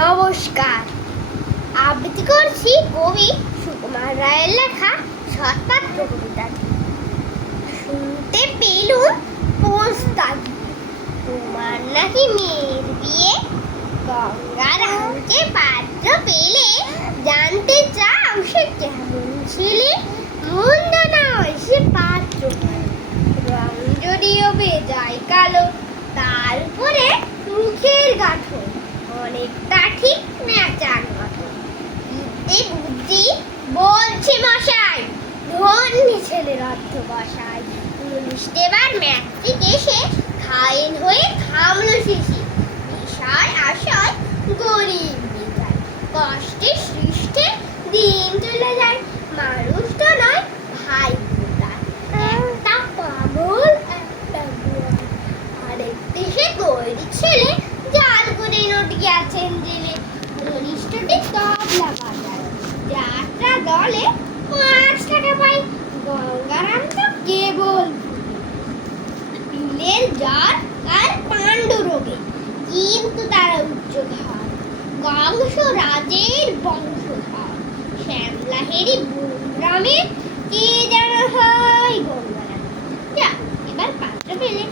নমস্কার। আবৃত্তি করছি কবি সুকুমার রায়ের লেখা সৎপাত্র কবিতাটি। শুনতে পেলুম পোস্তাগি, তোমার নাকি মেয়ের বিয়ে। গঙ্গার আনতে পাত্র পেলে জানতে চাও সে কেমন ছেলে। মন্দ নয় সে পাত্র, রং যদিও বেজায় কালো, তার উপরে মুখের গাঠন অনেকটা ঠিক ন্যাচার মতো। বুদ্ধি বুদ্ধি বলছে মশাই, ধন্যী ছেলের অর্থ বসায়। 19বার ম্যাট্রিক এসে খায়েন হয়ে থামলো শেষে। বিষয় আশয় গরিব বেজায়, কষ্টে সৃষ্টে দিন চলে যায়। মানুষ তো নয় ভাই বোটার, একটা পাগল একটা বুয়া। আরেক দেশে তৈরি ছেলে জাল করে নোট গেছেন জেলে। ঘনিষ্ঠটি তবলা বাজায়, যাত্রা দলে 5 টাকা পাই। গঙ্গারাম তো কেবল পিলের জ্বর আর পাণ্ডু রোগে, কিন্তু তারা উচ্চ ঘর কংস রাজের বংশধর। শ্যামলাহেরি গ্রামে কে যেন হয় গঙ্গারাম। যা এবার পাত্র পেলে